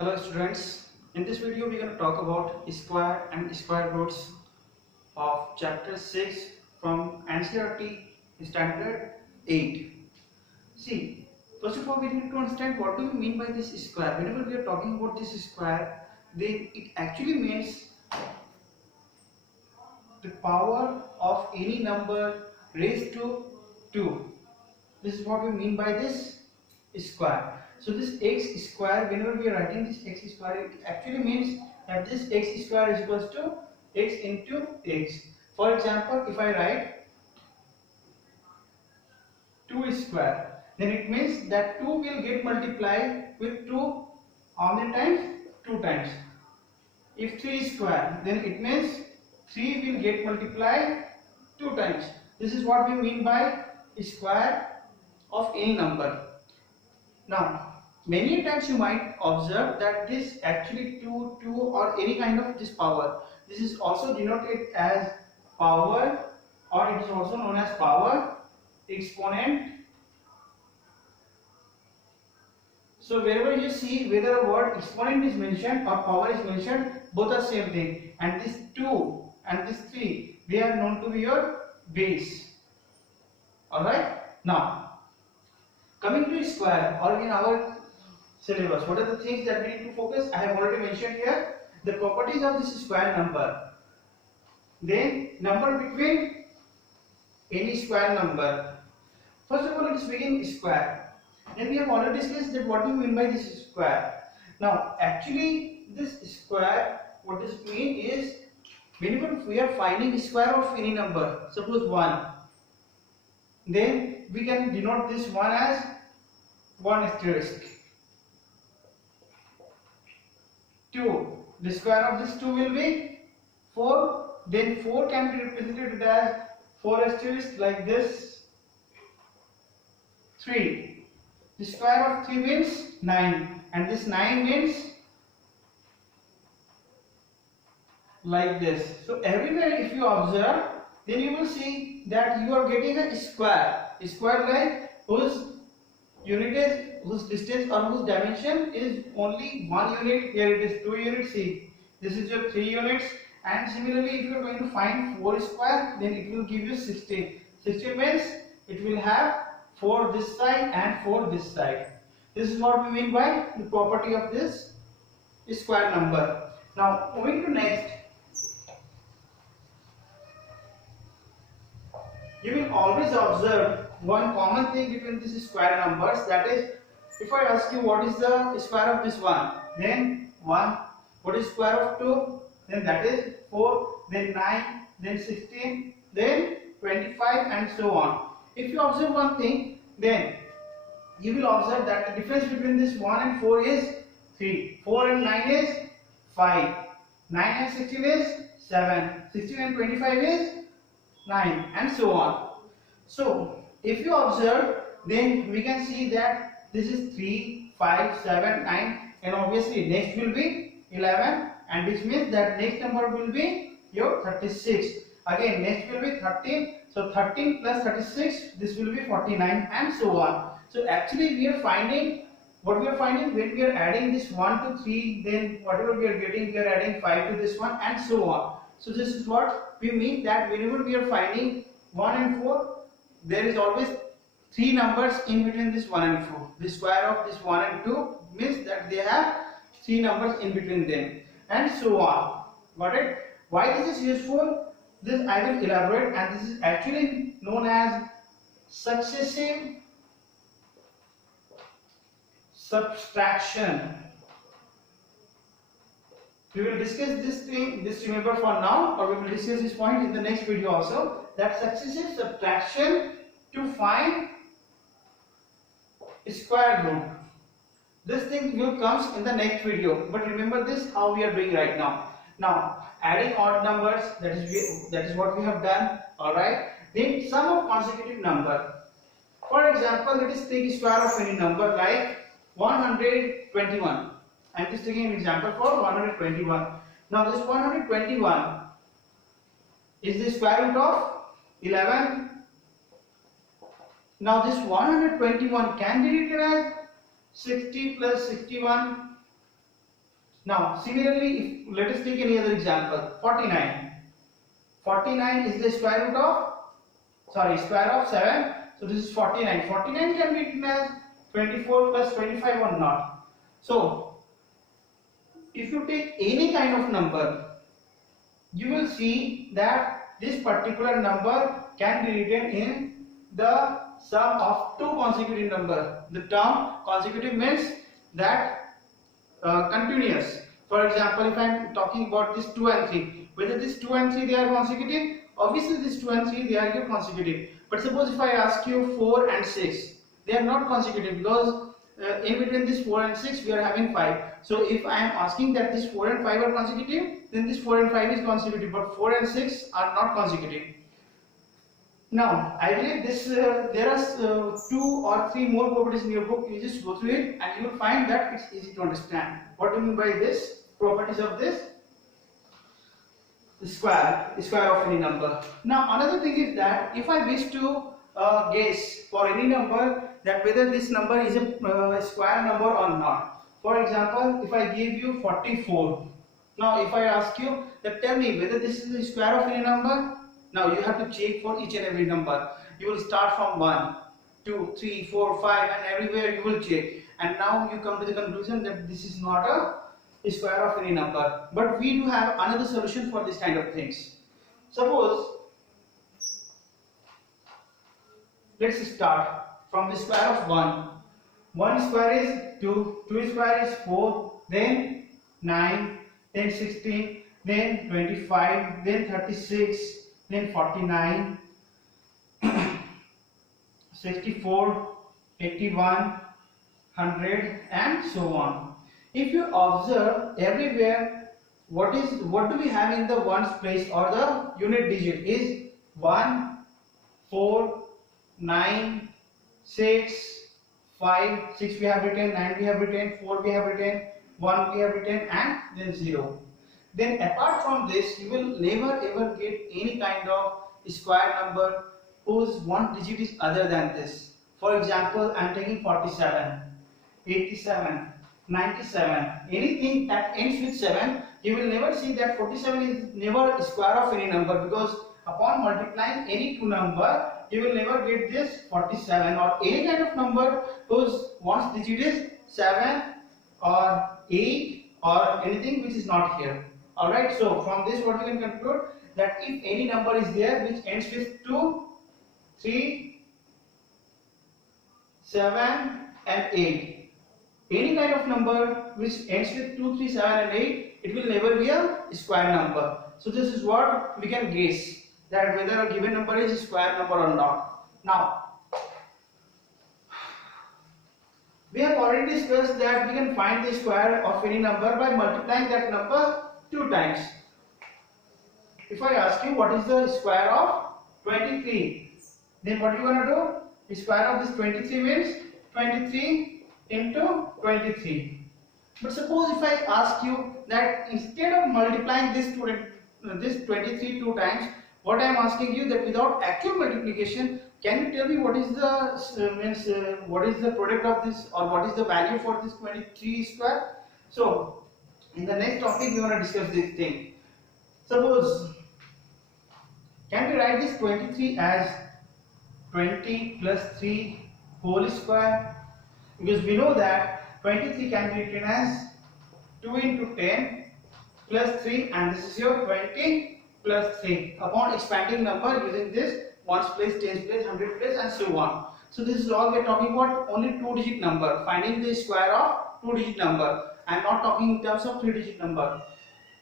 Hello students, in this video we are going to talk about square and square roots of chapter 6 from NCERT standard 8. See, first of all we need to understand what do we mean by this square. Whenever we are talking about this square, then it actually means the power of any number raised to 2. This is what we mean by this square. So this x square, whenever we are writing this x square, it actually means that this x square is equals to x into x. For example, if I write 2 square, then it means that 2 will get multiplied with 2 how many times? 2 times. If 3 square, then it means 3 will get multiplied 2 times. This is what we mean by square of any number. Now, many times you might observe that this actually 2 or any kind of this power. This is also denoted as power, or it is also known as power exponent. So wherever you see whether a word exponent is mentioned or power is mentioned, both are same thing. And this 2 and this 3, they are known to be your base. Alright. Now, coming to square, or in our syllabus, what are the things that we need to focus? I have already mentioned here the properties of this square number. Then number between any square number. First of all, let us begin square. Then we have already discussed that what do we mean by this square. Now actually this square, what does it mean is, whenever we are finding square of any number, suppose 1, then we can denote this 1 as 1 asterisk. 2, the square of this 2 will be 4, then 4 can be represented as 4 asterisk like this. 3, the square of 3 means 9, and this 9 means like this. So everywhere if you observe, then you will see that you are getting a square like whose unit is, whose distance or whose dimension is only 1 unit. Here it is 2 units. See, this is your 3 units. And similarly, if you are going to find 4 square, then it will give you 16. 16 means it will have 4 this side and 4 this side. This is what we mean by the property of this square number. Now moving to next, you will always observe one common thing between these square numbers, that is, if I ask you what is the square of this 1, then 1. What is square of 2? Then that is 4, then 9, then 16, then 25, and so on. If you observe one thing, then you will observe that the difference between this 1 and 4 is 3. 4 and 9 is 5. 9 and 16 is 7. 16 and 25 is 9, and so on. So if you observe, then we can see that this is 3, 5, 7, 9, and obviously next will be 11, and this means that next number will be your 36. Again next will be 13. So 13 plus 36, this will be 49, and so on. So actually we are finding, what we are finding, when we are adding this 1 to 3, then whatever we are getting, we are adding 5 to this one, and so on. So this is what we mean, that whenever we are finding 1 and 4, there is always 3 numbers in between this 1 and 4. The square of this 1 and 2 means that they have 3 numbers in between them, and so on. Got it? Why this is useful? This I will elaborate, and this is actually known as successive subtraction. We will discuss this thing, this remember for now, or we will discuss this point in the next video also, that successive subtraction to find square root. This thing will comes in the next video, but remember this how we are doing right now. Now adding odd numbers, that is what we have done. Alright, then sum of consecutive number. For example, let us take square of any number like 121. I am just taking an example for 121. Now this 121 is the square root of 11. Now this 121 can be written as 60 plus 61. Now similarly, if let us take any other example. 49. 49 is the square root of, sorry, square of 7. So this is 49. 49 can be written as 24 plus 25 or not. So if you take any kind of number, you will see that this particular number can be written in the sum of two consecutive numbers. The term consecutive means that continuous. For example, if I am talking about this 2 and 3, whether this 2 and 3 they are consecutive, obviously this 2 and 3 they are consecutive. But suppose if I ask you 4 and 6, they are not consecutive, because in between this 4 and 6 we are having 5. So if I am asking that this 4 and 5 are consecutive, then this 4 and 5 is consecutive, but 4 and 6 are not consecutive. Now I believe this there are 2 or 3 more properties in your book. You just go through it and you will find that it's easy to understand. What do you mean by this properties of this? The square of any number. Now another thing is that if I wish to guess for any number that whether this number is a square number or not. For example, if I give you 44. Now if I ask you that tell me whether this is the square of any number. Now you have to check for each and every number. You will start from 1, 2, 3, 4, 5 and everywhere you will check. And now you come to the conclusion that this is not a square of any number. But we do have another solution for this kind of things. Suppose, let's start from the square of 1. 1 square is 2, 2 square is 4, then 9, then 16, then 25, then 36, then 49, 64, 81, 100 and so on. If you observe everywhere, what do we have in the ones place or the unit digit is 1, 4, 9, 6, 5, 6 we have written, 9 we have written, 4 we have written, 1 we have written and then 0. Then apart from this, you will never ever get any kind of square number whose one digit is other than this. For example, I am taking 47, 87, 97, anything that ends with 7, you will never see that 47 is never a square of any number, because upon multiplying any two number, you will never get this 47 or any kind of number whose one digit is 7 or 8 or anything which is not here. Alright, so from this what we can conclude that if any number is there which ends with 2, 3, 7 and 8, any kind of number which ends with 2, 3, 7 and 8, it will never be a square number. So this is what we can guess, that whether a given number is a square number or not. Now, we have already discussed that we can find the square of any number by multiplying that number 2 times. If I ask you what is the square of 23, then what you want to do? The square of this 23 means 23 into 23. But suppose if I ask you that instead of multiplying this 23 2 times, what I am asking you that without actual multiplication, can you tell me what is the what is the product of this, or what is the value for this 23 square? So in the next topic we want to discuss this thing. Suppose, can we write this 23 as 20 plus 3 whole square? Because we know that 23 can be written as 2 into 10 plus 3, and this is your 20 plus 3. Upon expanding number using this ones place, tens place, 100 place and so on. So this is all we are talking about, only 2-digit number, finding the square of 2-digit number. I am not talking in terms of 3-digit number.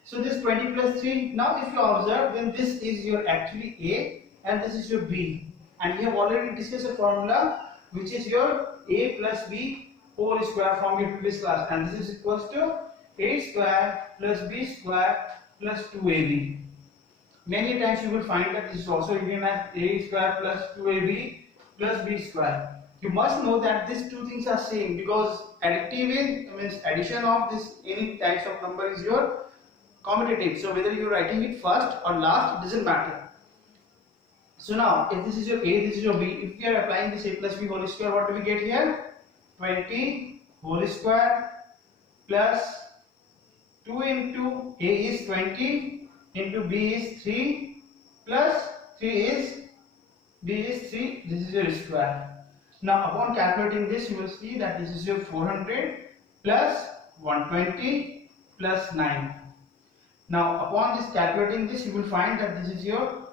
So this 20 plus 3, now if you observe, then this is your actually A and this is your B. And we have already discussed a formula which is your A plus B whole square from your previous class, and this is equals to A square plus B square plus 2AB. Many times you will find that this is also written as A square plus 2AB plus B square. You must know that these two things are same, because additive means addition of this any types of number is your commutative. So whether you are writing it first or last, it doesn't matter. So now if this is your A, this is your B, if we are applying this A plus B whole square, what do we get here? 20 whole square plus 2 into A is 20 into B is 3 plus 3 is B is 3. This is your square. Now upon calculating this, you will see that this is your 400 plus 120 plus 9. Now upon this calculating this, you will find that this is your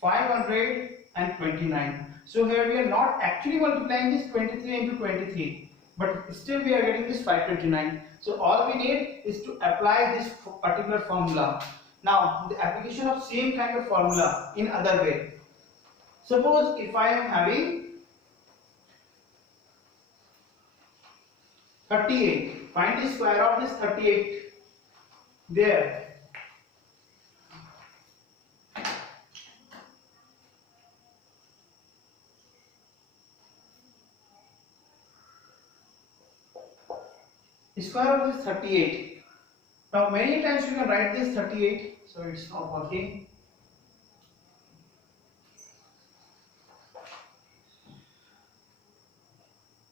529. So here we are not actually multiplying this 23 into 23, but still we are getting this 529. So all we need is to apply this particular formula. Now the application of same kind of formula in other way. Suppose if I am having 38, find the square of this 38 there. Square of this 38. Now many times you can write this 38, so it's not working.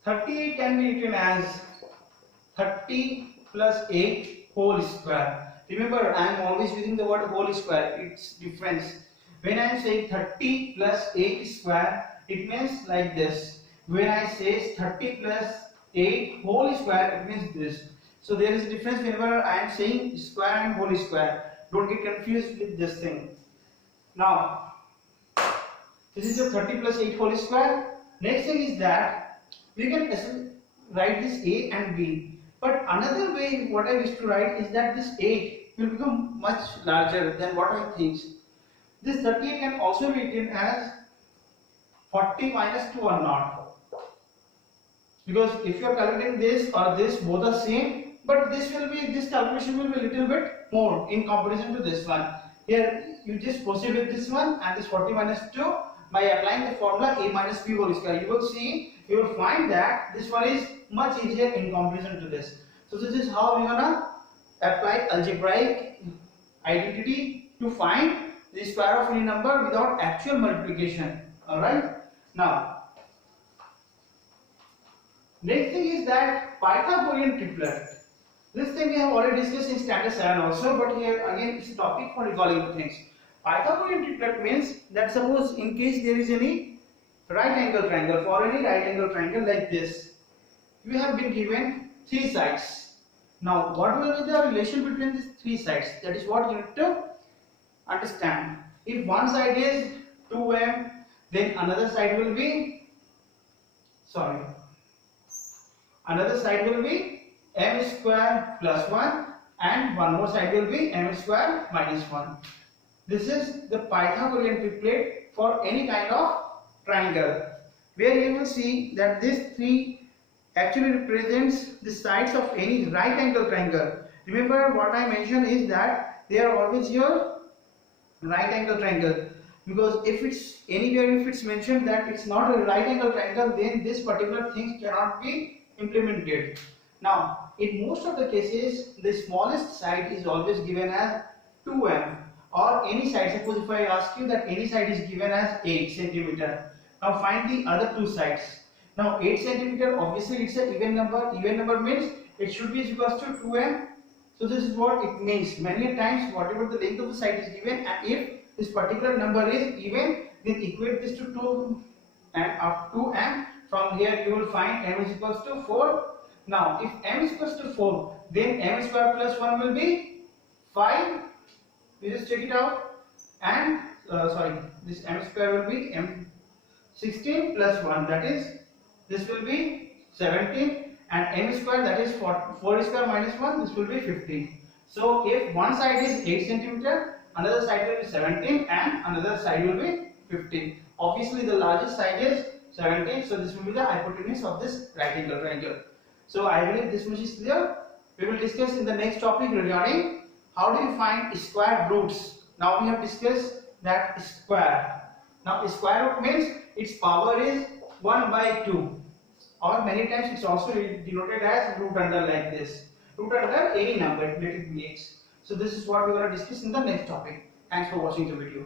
(38) can be written as 30 plus 8 whole square. Remember, I am always using the word whole square. It's difference. When I am saying 30 plus 8 square, it means like this. When I say 30 plus 8 whole square, it means this. So there is a difference whenever I am saying square and whole square. Don't get confused with this thing. Now, this is your 30 plus 8 whole square. Next thing is that we can write this A and B. But another way what I wish to write is that this 8 will become much larger than what I think. This 38 can also be written as 40 minus 2 or not. Because if you are calculating this or this, both are same, but this calculation will be a little bit more in comparison to this one. Here you just proceed with this one and this 40 minus 2 by applying the formula A minus B whole square. You will find that this one is much easier in comparison to this. So this is how we are gonna apply algebraic identity to find the square of any number without actual multiplication. Alright. Now, next thing is that Pythagorean triplet. This thing we have already discussed in standard 7 also, but here again it's a topic for recalling the things. Pythagorean triplet means that suppose in case there is any right angle triangle, for any right angle triangle like this, you have been given 3 sides. Now what will be the relation between these 3 sides? That is what you need to understand. If one side is 2m, then another side will be m square plus 1 and one more side will be m square minus 1. This is the Pythagorean triplet for any kind of triangle, where you will see that this 3 actually represents the sides of any right angle triangle. Remember what I mentioned is that they are always your right angle triangle, because if it's anywhere, if it's mentioned that it's not a right angle triangle, then this particular thing cannot be implemented. Now in most of the cases, the smallest side is always given as 2m, or any side. Suppose if I ask you that any side is given as 8 cm. Now find the other 2 sides. Now 8 cm, obviously it's an even number. Even number means it should be equal to 2m. So this is what it means. Many times whatever the length of the side is given, and if this particular number is even, then equate this to 2 and up 2m. From here you will find m is equals to 4. Now if m is equals to 4, then m square plus 1 will be 5. We just check it out, and this m square will be m 16 plus 1, that is this will be 17, and m square, that is 4 square minus 1, this will be 15. So if one side is 8 cm, another side will be 17 and another side will be 15. Obviously the largest side is 17, so this will be the hypotenuse of this right angle triangle. So I believe this much is clear. We will discuss in the next topic regarding how do you find square roots. Now we have discussed that square. Now square root means its power is 1 by 2, or many times it's also denoted as root under, like this. Root under any number, let it be x. So this is what we are going to discuss in the next topic. Thanks for watching the video.